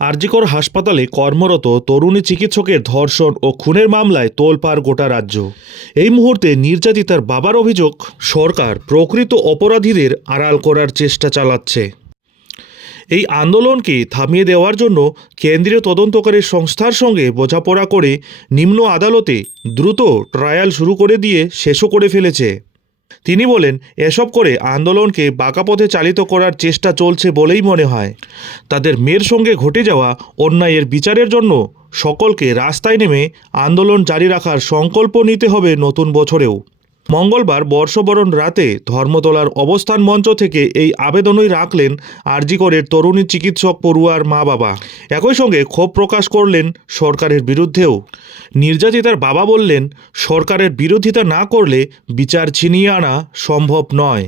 আরজিকর হাসপাতালে কর্মরত তরুণী চিকিৎসকের ধর্ষণ ও খুনের মামলায় তোলপাড় গোটা রাজ্য। এই মুহূর্তে নির্যাতিতার বাবার অভিযোগ, সরকার প্রকৃত অপরাধীদের আড়াল করার চেষ্টা চালাচ্ছে। এই আন্দোলনকে থামিয়ে দেওয়ার জন্য কেন্দ্রীয় তদন্তকারী সংস্থার সঙ্গে বোঝাপড়া করে নিম্ন আদালতে দ্রুত ট্রায়াল শুরু করে দিয়ে শেষও করে ফেলেছে। তিনি বলেন, এসব করে আন্দোলনকে বাঁকা পথে চালিত করার চেষ্টা চলছে বলেই মনে হয়। তাদের মেয়ের সঙ্গে ঘটে যাওয়া অন্যায়ের বিচারের জন্য সকলকে রাস্তায় নেমে আন্দোলন জারি রাখার সংকল্প নিতে হবে নতুন বছরেও। মঙ্গলবার বর্ষবরণ রাতে ধর্মতলার অবস্থান মঞ্চ থেকে এই আবেদনই রাখলেন আরজিকরের তরুণী চিকিৎসক পড়ুয়ার মা বাবা একই সঙ্গে ক্ষোভ প্রকাশ করলেন সরকারের বিরুদ্ধেও। নির্যাতিতার বাবা বললেন, সরকারের বিরোধিতা না করলে বিচার ছিনিয়ে আনা সম্ভব নয়।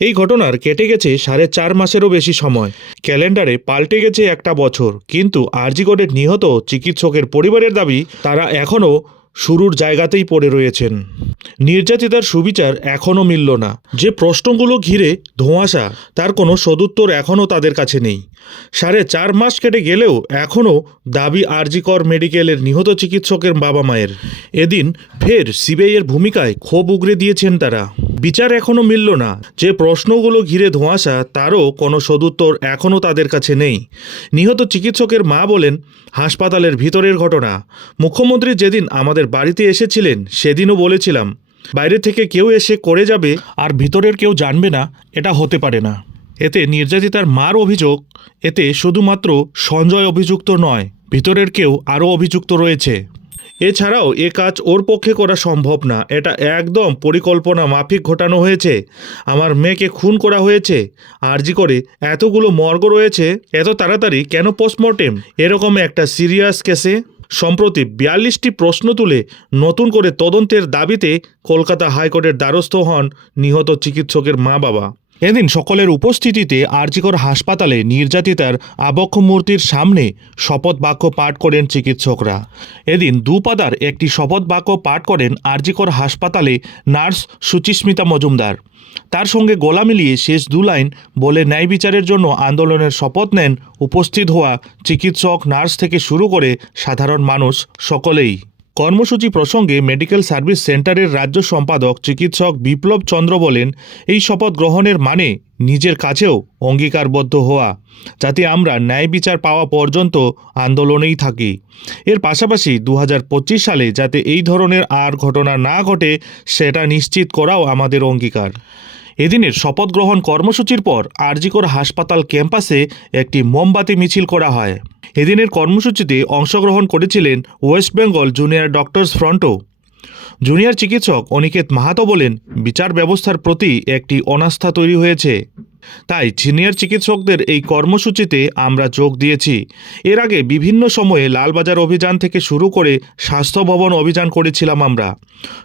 এই ঘটনার কেটে গেছে সাড়ে চার মাসেরও বেশি সময়। ক্যালেন্ডারে পাল্টে গেছে একটা বছর। কিন্তু আরজিগড়ের নিহত চিকিৎসকের পরিবারের দাবি, তারা এখনও শুরুর জায়গাতেই পড়ে রয়েছেন। নির্যাতিতার সুবিচার এখনও মিলল না। যে প্রশ্নগুলো ঘিরে ধোঁয়াশা, তার কোনো সদুত্তর এখনও তাদের কাছে নেই। সাড়ে চার মাস কেটে গেলেও এখনও দাবি আরজিকর মেডিকেলের নিহত চিকিৎসকের বাবা মায়ের এদিন ফের সিবিআইয়ের ভূমিকায় ক্ষোভ উগরে দিয়েছেন তারা। বিচার এখনও মিলল না। যে প্রশ্নগুলো ঘিরে ধোঁয়াশা, তারও কোনো সদুত্তর এখনও তাদের কাছে নেই। নিহত চিকিৎসকের মা বলেন, হাসপাতালের ভিতরের ঘটনা। মুখ্যমন্ত্রী যেদিন আমাদের বাড়িতে এসেছিলেন, সেদিনও বলেছিলাম, বাইরে থেকে কেউ এসে করে যাবে আর ভিতরের কেউ জানবে না, এটা হতে পারে না। এতে নির্যাতিতার মার অভিযোগ, এতে শুধুমাত্র সঞ্জয় অভিযুক্ত নয়, ভিতরের কেউ আরও অভিযুক্ত রয়েছে। এছাড়াও এ কাজ ওর পক্ষে করা সম্ভব না। এটা একদম পরিকল্পনা মাফিক ঘটানো হয়েছে। আমার মেয়েকে খুন করা হয়েছে। আরজি করে এতগুলো মর্গ রয়েছে, এত তাড়াতাড়ি কেন পোস্টমর্টেম এরকম একটা সিরিয়াস কেসে সম্প্রতি বিয়াল্লিশটি প্রশ্ন তুলে নতুন করে তদন্তের দাবিতে কলকাতা হাইকোর্টের দ্বারস্থ হন নিহত চিকিৎসকের মা বাবা এদিন সকলের উপস্থিতিতে আরজিকর হাসপাতালে নির্যাতিতার আবক্ষ মূর্তির সামনে শপথ বাক্য পাঠ করেন চিকিৎসকরা। এদিন দুপাদার একটি শপথ বাক্য পাঠ করেন আরজিকর হাসপাতালে নার্স সুচিস্মিতা মজুমদার। তার সঙ্গে গলা মিলিয়ে শেষ দু লাইন বলে ন্যায় বিচারের জন্য আন্দোলনের শপথ নেন উপস্থিত হওয়া চিকিৎসক, নার্স থেকে শুরু করে সাধারণ মানুষ সকলেই। কর্মসূচি প্রসঙ্গে মেডিকেল সার্ভিস সেন্টারের রাজ্য সম্পাদক চিকিৎসক বিপ্লব চন্দ্র বলেন, এই শপথ গ্রহণের মানে নিজের কাছেও অঙ্গীকারবদ্ধ হওয়া, যাতে আমরা ন্যায় বিচার পাওয়া পর্যন্ত আন্দোলনেই থাকি। এর পাশাপাশি দু হাজার পঁচিশ সালে যাতে এই ধরনের আর ঘটনা না ঘটে, সেটা নিশ্চিত করাও আমাদের অঙ্গীকার। এদিনের শপথ গ্রহণ কর্মসূচির পর আরজিকর হাসপাতাল ক্যাম্পাসে একটি মোমবাতি মিছিল করা হয়। এদিনের কর্মসূচিতে অংশগ্রহণ করেছিলেন ওয়েস্ট বেঙ্গল জুনিয়র ডক্টরস ফ্রন্টও জুনিয়র চিকিৎসক অনিকেত মাহাতো বলেন, বিচার ব্যবস্থার প্রতি একটি অনাস্থা তৈরি হয়েছে। তাই সিনিয়র চিকিৎসকদের এই কর্মসূচিতে আমরা যোগ দিয়েছি। এর আগে বিভিন্ন সময়ে লালবাজার অভিযান থেকে শুরু করে স্বাস্থ্য ভবন অভিযান করেছিলাম আমরা।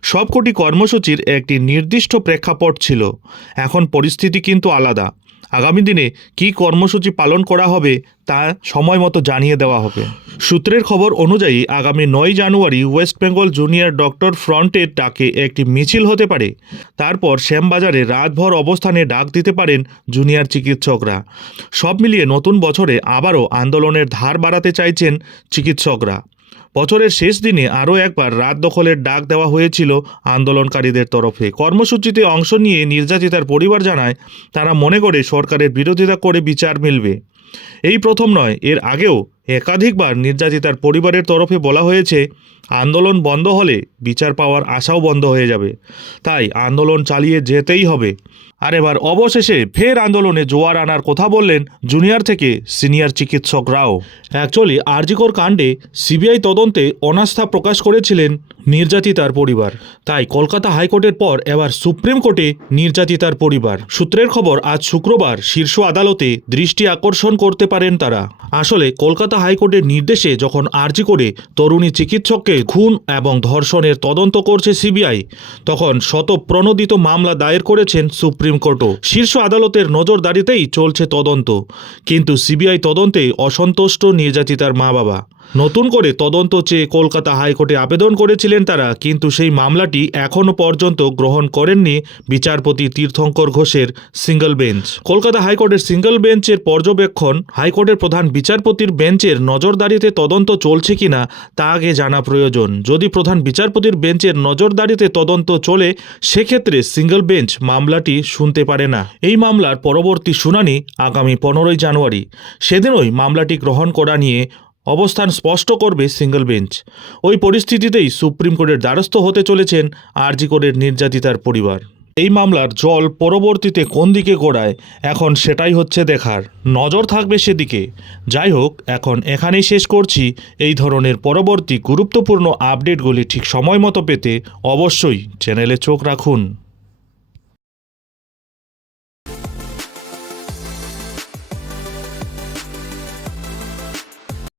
সবকটি কর্মসূচির একটি নির্দিষ্ট প্রেক্ষাপট ছিল। এখন পরিস্থিতি কিন্তু আলাদা। আগামী দিনে কী কর্মসূচি পালন করা হবে তা সময় মতো জানিয়ে দেওয়া হবে। সূত্রের খবর অনুযায়ী আগামী নয় জানুয়ারি ওয়েস্ট বেঙ্গল জুনিয়র ডক্টর ফ্রন্টের ডাকে একটি মিছিল হতে পারে। তারপর শ্যামবাজারে রাতভর অবস্থানে ডাক দিতে পারেন জুনিয়র চিকিৎসকরা। সব মিলিয়ে নতুন বছরে আবারও আন্দোলনের ধার বাড়াতে চাইছেন চিকিৎসকরা। বছরের শেষ দিনে আরও একবার রাত দখলের ডাক দেওয়া হয়েছিল আন্দোলনকারীদের তরফে। কর্মসূচিতে অংশ নিয়ে নির্যাতিতার পরিবার জানায়, তারা মনে করে সরকারের বিরোধিতা করে বিচার মিলবে। এই প্রথম নয়, এর আগেও একাধিকবার নির্যাতিতার পরিবারের তরফে বলা হয়েছে, আন্দোলন বন্ধ হলে বিচার পাওয়ার আশাও বন্ধ হয়ে যাবে। তাই আন্দোলন চালিয়ে যেতেই হবে। আর এবার অবশেষে ফের আন্দোলনে জোয়ার আনার কথা বললেন জুনিয়র থেকে সিনিয়র চিকিৎসকরাও। অ্যাকচুয়ালি আরজিকর কাণ্ডে সিবিআই তদন্তে অনাস্থা প্রকাশ করেছিলেন নির্যাতিতার পরিবার। তাই কলকাতা হাইকোর্টের পর এবার সুপ্রিম কোর্টে নির্যাতিতার পরিবার। সূত্রের খবর, আজ শুক্রবার শীর্ষ আদালতে দৃষ্টি আকর্ষণ করতে পারেন তারা। আসলে কলকাতা হাইকোর্টের নির্দেশে যখন আর্জি করে তরুণী চিকিৎসককে খুন এবং ধর্ষণের তদন্ত করছে সিবিআই, তখন শতপ্রণোদিত মামলা দায়ের করেছেন সুপ্রিম কোর্টও। শীর্ষ আদালতের নজরদারিতেই চলছে তদন্ত, কিন্তু সিবিআই তদন্তে অসন্তুষ্ট নির্যাতিতার মা বাবা নতুন করে তদন্ত চেয়ে কলকাতা হাইকোর্টে আবেদন করেছিলেন তারা, কিন্তু সেই মামলাটি এখনও পর্যন্ত গ্রহণ করেননি বিচারপতি তীর্থঙ্কর ঘোষের সিঙ্গল বেঞ্চ। কলকাতা হাইকোর্টের সিঙ্গল বেঞ্চের পর্যবেক্ষণ, হাইকোর্টের প্রধান বিচারপতির বেঞ্চের নজরদারিতে তদন্ত চলছে কিনা তা আগে জানা প্রয়োজন। যদি প্রধান বিচারপতির বেঞ্চের নজরদারিতে তদন্ত চলে, সেক্ষেত্রে সিঙ্গল বেঞ্চ মামলাটি শুনতে পারে না। এই মামলার পরবর্তী শুনানি আগামী পনেরোই জানুয়ারি। সেদিনই মামলাটি গ্রহণ করা নিয়ে অবস্থান স্পষ্ট করবে সিঙ্গল বেঞ্চ। ওই পরিস্থিতিতেই সুপ্রিম কোর্টের দ্বারস্থ হতে চলেছেন আরজি কোর্টের নির্যাতিতার পরিবার। এই মামলার জল পরবর্তীতে কোন দিকে গোড়ায়, এখন সেটাই হচ্ছে দেখার। নজর থাকবে সেদিকে। যাই হোক, এখন এখানেই শেষ করছি। এই ধরনের পরবর্তী গুরুত্বপূর্ণ আপডেটগুলি ঠিক সময় মতো পেতে অবশ্যই চ্যানেলে চোখ রাখুন।